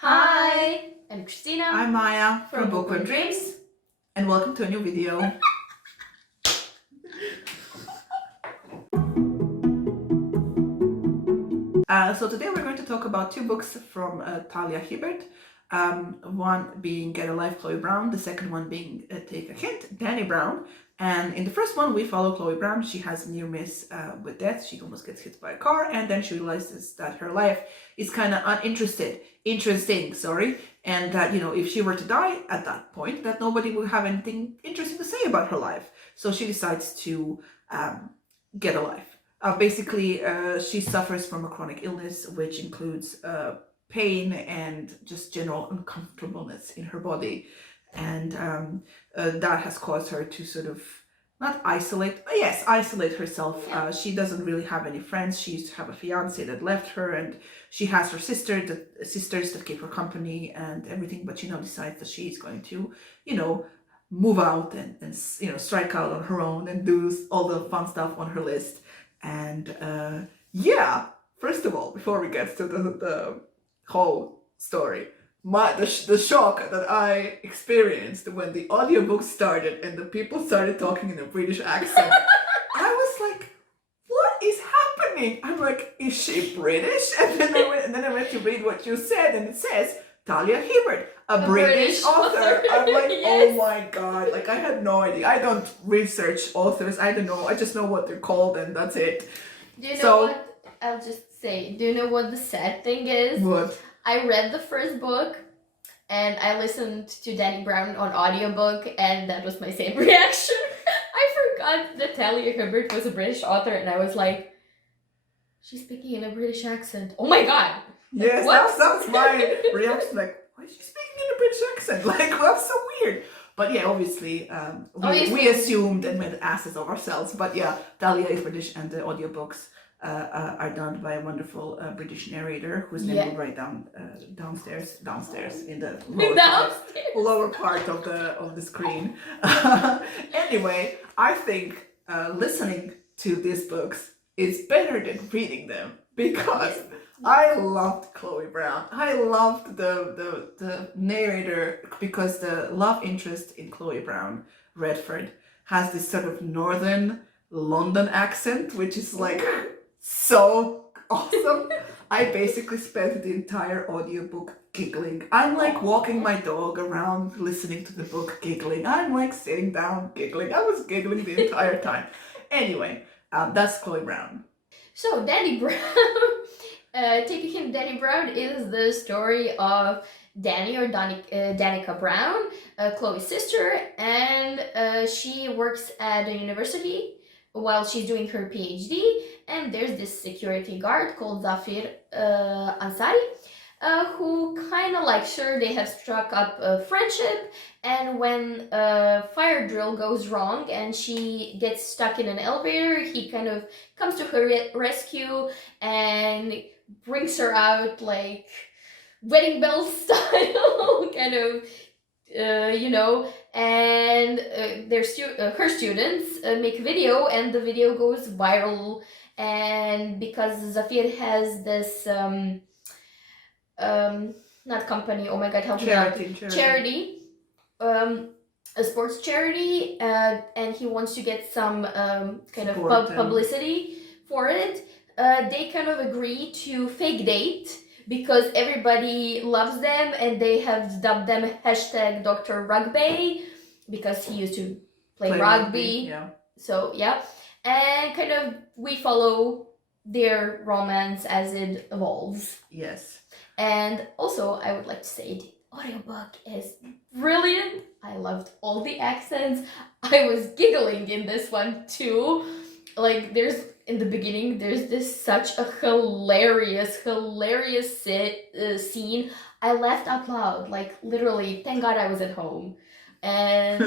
Hi, I'm Christina. I'm Maya from from Book Dreams, and welcome to a new video. So today we're going to talk about two books from Talia Hibbert. One being Get a Life, Chloe Brown. The second one being Take a Hint, Danny Brown. And in the first one, we follow Chloe Brown. She has a near miss with death. She almost gets hit by a car, and then she realizes that her life is kind of interesting, and that, you know, if she were to die at that point, that nobody would have anything interesting to say about her life. So she decides to get a life. Basically, she suffers from a chronic illness, which includes pain and just general uncomfortableness in her body. And that has caused her to sort of not isolate, isolate herself. She doesn't really have any friends. She used to have a fiance that left her, and she has her sisters that keep her company and everything, but she now decides that she's going to, move out and strike out on her own and do all the fun stuff on her list. And first of all, before we get to the whole story, the shock that I experienced when the audiobook started and the people started talking in a British accent, I was like, what is happening? I'm like, is she British? And then I went to read what you said, and it says Talia Hibbert, a British author. I'm like, yes. Oh my god, like I had no idea. I don't research authors. I don't know. I just know what they're called, and that's it. Do you know what? I'll just say, do you know what the sad thing is? What? I read the first book and I listened to Danny Brown on audiobook, and that was my same reaction. I forgot that Talia Hibbert was a British author, and I was like, she's speaking in a British accent. Oh my god! Yes, that was my reaction. Like, why is she speaking in a British accent? Like, that's so weird. But yeah, obviously, we assumed and made asses of ourselves. But yeah, Talia is British, and the audiobooks are done by a wonderful British narrator whose name will write down downstairs in the lower part of the screen. Anyway, I think listening to these books is better than reading them, because I loved Chloe Brown. I loved the narrator, because the love interest in Chloe Brown, Redford, has this sort of northern London accent, which is like so awesome. I basically spent the entire audiobook giggling. I'm like walking my dog around listening to the book giggling. I'm like sitting down giggling. I was giggling the entire time. Anyway, that's Chloe Brown. So Danny Brown, taking him, Danny Brown is the story of Danny or Danica Brown, Chloe's sister, and she works at a university while she's doing her PhD, and there's this security guard called Zafir Ansari, who kind of likes her. They have struck up a friendship, and when a fire drill goes wrong and she gets stuck in an elevator, he kind of comes to her rescue and brings her out like wedding bell style, kind of, and her students make a video, and the video goes viral. And because Zafir has this not company, oh my god, help me out, charity, a sports charity, and he wants to get some kind of publicity for it. They kind of agree to fake date, because everybody loves them, and they have dubbed them hashtag Dr. Rugby, because he used to play rugby. So yeah, and kind of we follow their romance as it evolves. Yes. And also, I would like to say the audiobook is brilliant. I loved all the accents. I was giggling in this one too. Like, in the beginning, there's this such a hilarious scene. I laughed out loud, like literally. Thank God I was at home, and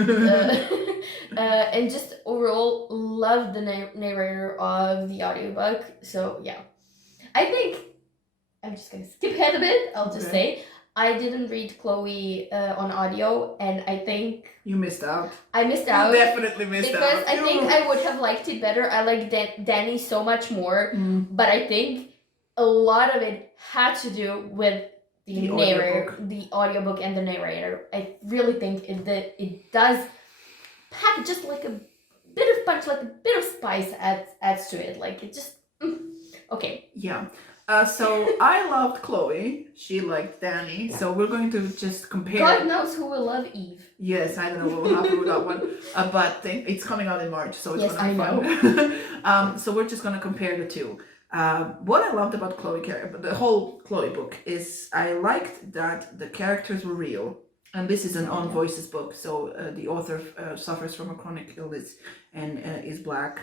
and just overall loved the narrator of the audiobook. So yeah, I think I'm just gonna skip ahead a bit. I'll just say I didn't read Chloe on audio, and I think you missed out. I missed out. You definitely missed out. Because I think I would have liked it better. I like Danny so much more, but I think a lot of it had to do with the narrator, the audiobook and the narrator. I really think it does pack just like a bit of punch, like a bit of spice adds to it. Like it just okay. Yeah. So I loved Chloe. She liked Danny. So we're going to just compare. God knows who will love Eve. Yes, I don't know what will happen with that one. But it's coming out in March, so it's yes, going to be fun. So we're just going to compare the two. What I loved about the whole Chloe book is I liked that the characters were real. And this is an on voices book, so the author suffers from a chronic illness and is Black.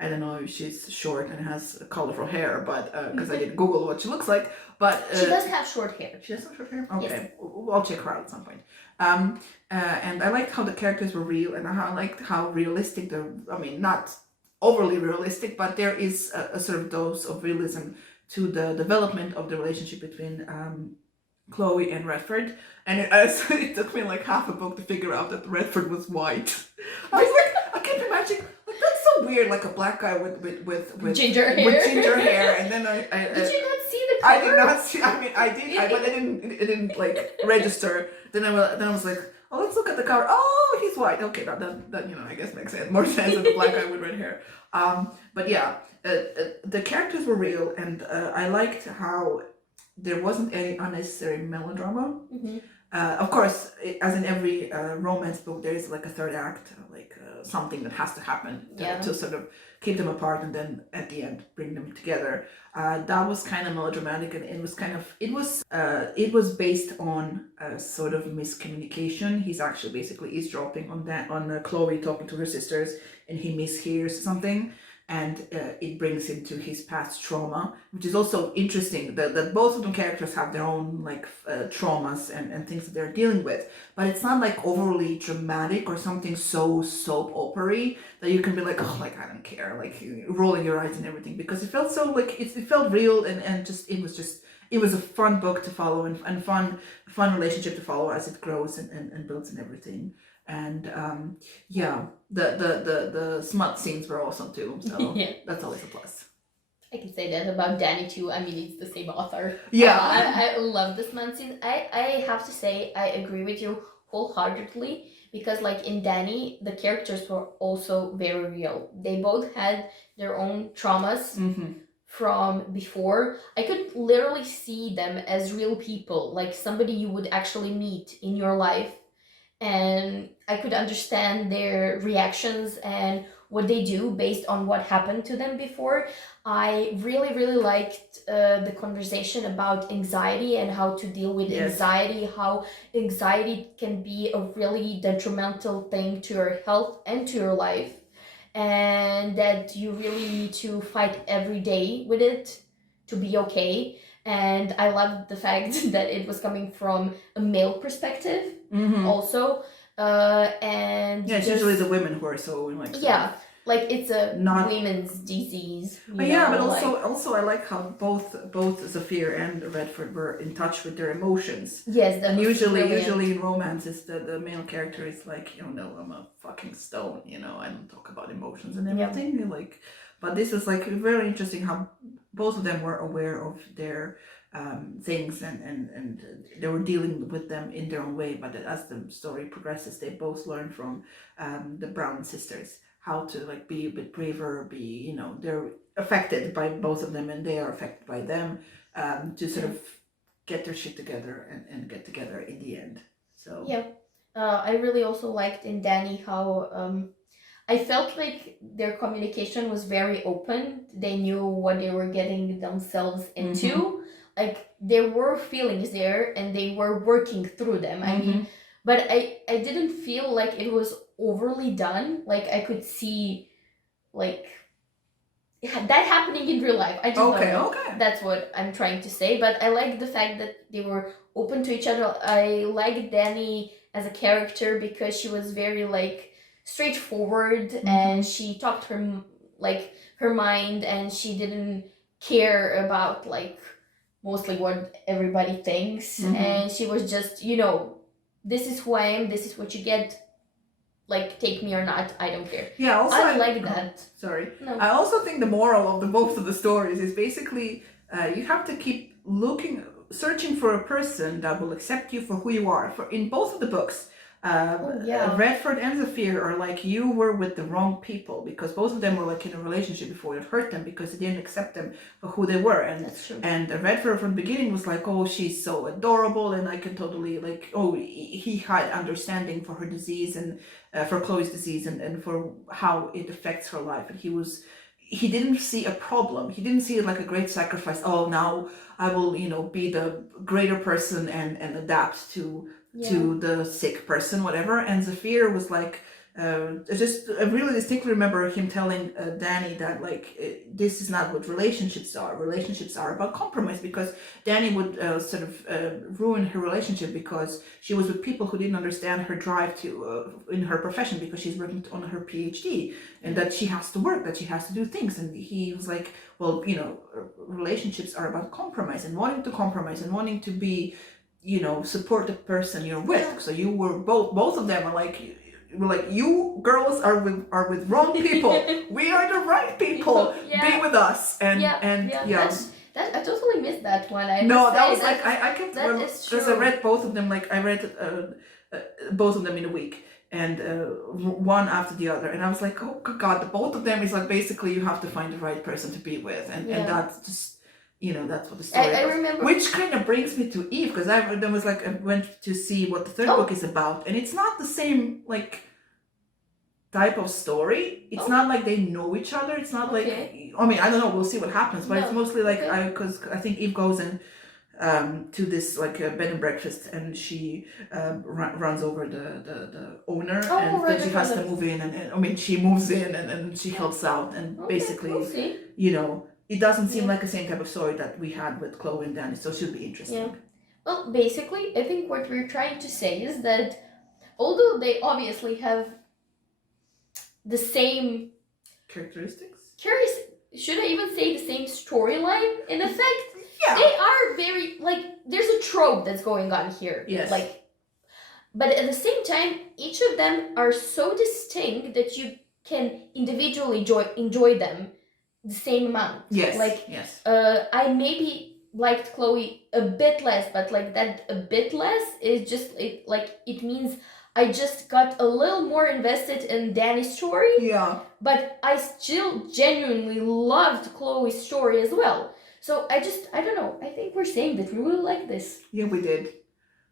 I don't know if she's short and has colorful hair, but because I didn't Google what she looks like. But she does have short hair. She does have short hair? Okay, yes. I'll check her out at some point. And I liked how the characters were real, and I liked how realistic not overly realistic, but there is a sort of dose of realism to the development of the relationship between Chloe and Redford. And it took me like half a book to figure out that Redford was white. I was like, I kept imagining, like, that's so weird, like a black guy with ginger hair. With ginger hair, and then I did you not see the cover? I did not see. I mean, I did, but it didn't like register. Then I was like, oh, let's look at the cover. Oh, he's white. Okay, that I guess makes more sense than the black guy with red hair. But yeah, the characters were real, and I liked how there wasn't any unnecessary melodrama. Mm-hmm. Of course, as in every romance book, there is like a third act, like something that has to happen to sort of keep them apart, and then at the end bring them together. That was kind of melodramatic, and it was based on a sort of miscommunication. He's actually basically eavesdropping on Chloe talking to her sisters, and he mishears something. And it brings him to his past trauma, which is also interesting that both of them characters have their own like traumas and things that they're dealing with. But it's not like overly dramatic or something so soap opera-y that you can be like, oh, like I don't care, like rolling your eyes and everything, because it felt so like it felt real and it was a fun book to follow and fun relationship to follow as it grows and builds and everything. And the smut scenes were awesome too, so that's always a plus. I can say that about Danny too. I mean, it's the same author. Yeah. I love the smut scenes. I have to say I agree with you wholeheartedly, because like in Danny, the characters were also very real. They both had their own traumas from before. I could literally see them as real people, like somebody you would actually meet in your life. And I could understand their reactions and what they do based on what happened to them before. I really, really liked the conversation about anxiety and how to deal with anxiety, how anxiety can be a really detrimental thing to your health and to your life, and that you really need to fight every day with it to be okay. And I loved the fact that it was coming from a male perspective also. And it's usually the women who are so like like it's a women's disease. But also I like how both Zafir and Redford were in touch with their emotions. Yes, and usually in romances the male character is like, no, I'm a fucking stone, I don't talk about emotions and everything. Like, but this is like very interesting how both of them were aware of their things and they were dealing with them in their own way. But as the story progresses, they both learn from the Brown sisters how to like be a bit braver, they're affected by both of them and they are affected by them, to sort of get their shit together and get together in the end. So I really also liked in Danny how I felt like their communication was very open. They knew what they were getting themselves into. Like there were feelings there and they were working through them. I mean, but I didn't feel like it was overly done. Like I could see like that happening in real life. I just know that's what I'm trying to say. But I like the fact that they were open to each other. I like Danny as a character because she was very like straightforward and she talked her mind and she didn't care about like mostly what everybody thinks, and she was just this is who I am, this is what you get, like take me or not, I don't care. Also I like that. I also think the moral of both of the stories is basically you have to keep looking searching for a person that will accept you for who you are. For in both of the books, Redford and Zafir are like, you were with the wrong people, because both of them were like in a relationship before it hurt them because they didn't accept them for who they were. And That's true. and Redford from the beginning was like, oh, she's so adorable, and I can totally like, oh, he had understanding for her disease and for Chloe's disease and for how it affects her life. And he didn't see a problem. He didn't see it like a great sacrifice. Oh, now I will, be the greater person and adapt to the sick person, whatever. And Zafir was like, I really distinctly remember him telling Danny that like, this is not what relationships are. Relationships are about compromise, because Danny would sort of ruin her relationship because she was with people who didn't understand her drive to in her profession, because she's working on her PhD, and that she has to work, that she has to do things. And he was like, well, relationships are about compromise and wanting to compromise and wanting to be, support the person you're with. So you were both of them are like, you girls are with wrong people. We are the right people. Be with us. And I totally missed that one. I kept, because I read both of them. Like I read both of them in a week, and one after the other, and I was like, oh god, the both of them is like, basically you have to find the right person to be with, and that's just, that's what the story I was. remember. Which kind of brings me to Eve, because I went to see what the third book is about, and it's not the same like type of story. It's not like they know each other. It's not like, I mean, I don't know, we'll see what happens, but it's mostly like, because I think Eve goes in to this like bed and breakfast, and she runs over the owner, and then she has to move in, and I mean, she moves in and she helps out, and basically, we'll see. It doesn't seem like the same type of story that we had with Chloe and Danny, so it should be interesting. Yeah. Well, basically, I think what we're trying to say is that although they obviously have the same characteristics, should I even say the same storyline in effect? Yeah. They are very, like, there's a trope that's going on here. Yes. Like, but at the same time, each of them are so distinct that you can individually enjoy them the same amount. Yes. Like, yes. I maybe liked Chloe a bit less, but like that a bit less is just it means I just got a little more invested in Danny's story. Yeah. But I still genuinely loved Chloe's story as well. So I don't know. I think we're saying that we really like this. Yeah, we did.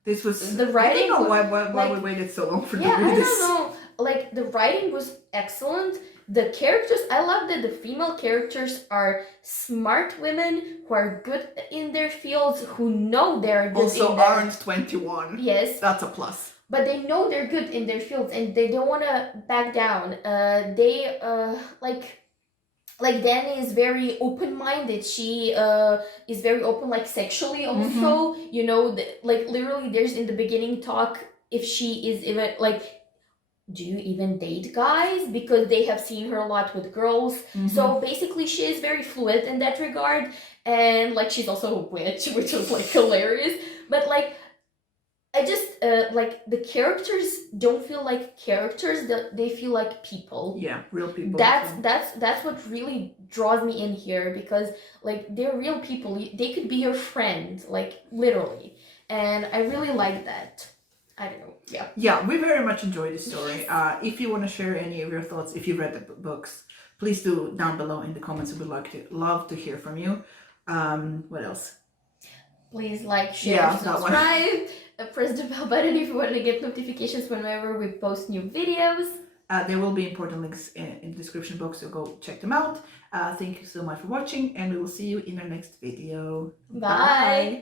This was the writing. I don't know why we waited so long for I this. don't know. Like, the writing was excellent. The characters, I love that the female characters are smart women who are good in their fields, who know they're good also in their... aren't 21. Yes. That's a plus. But they know they're good in their fields and they don't want to back down. Like Danny is very open-minded. She is very open, like sexually also. Like literally there's in the beginning talk if she is even like, do you even date guys? Because they have seen her a lot with girls. Mm-hmm. So basically she is very fluid in that regard. And like she's also a witch, which was like hilarious. But like, I just like the characters don't feel like characters, they feel like people. Yeah, real people. That's what really draws me in here, because like they're real people. They could be your friend, like literally. And I really like that. I don't know. Yeah. Yeah, we very much enjoyed this story. If you want to share any of your thoughts, if you read the books, please do down below in the comments. We would love to hear from you. What else? Please like, share, subscribe. Press the bell button if you want to get notifications whenever we post new videos. There will be important links in the description box, so go check them out. Thank you so much for watching, and we will see you in our next video. Bye.